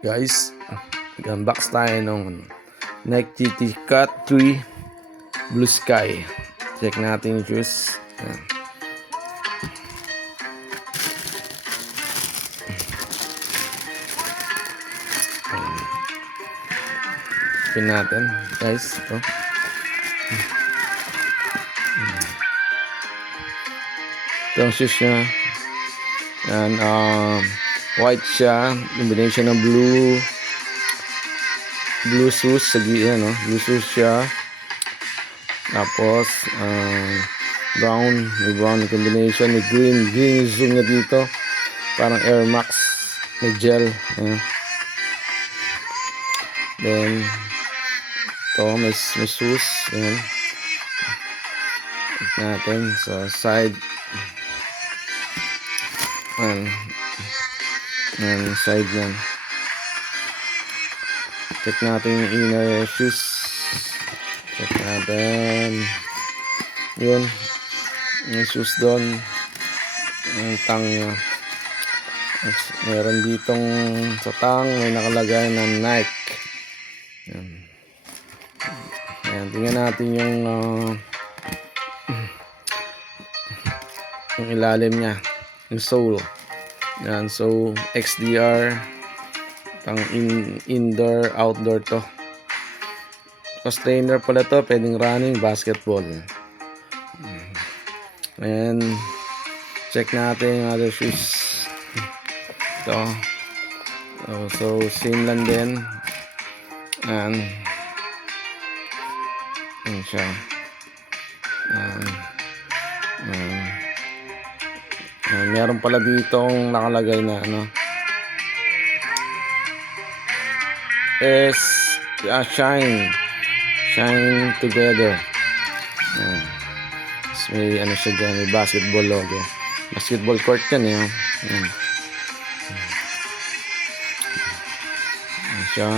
Guys, nag-unbox tayo ng Nike GT Cut 3 Blue Sky. Check natin yung shoes. Ayan. Pin natin guys, ito. Ito ang shoes nya. Yan, white siya, combination ng blue shoes sa gilid, no? Blue shoes siya. Tapos brown, may brown combination, may green yung zoom niya dito. Parang Air Max, may gel. Ayan. Then ito, may shoes. Ayan. Check natin sa side. Ayan, side yan. Check natin yung inner shoes. Check natin. Yun. Yung shoes doon. Yung tang nyo. Meron ditong sa tang. May nakalagay ng Nike. Ayan. Ayan. Tingnan natin yung ilalim nya. Yung sole. Ayan. So, XDR. Pang indoor, outdoor to. Cross trainer pala to, pwedeng running, basketball. And check natin yung other shoes. Ito. So same lang din. And yun siya. Meron pala ditong nakalagay na shine together. May siya dyan, may basketball logo, basketball court yan siya.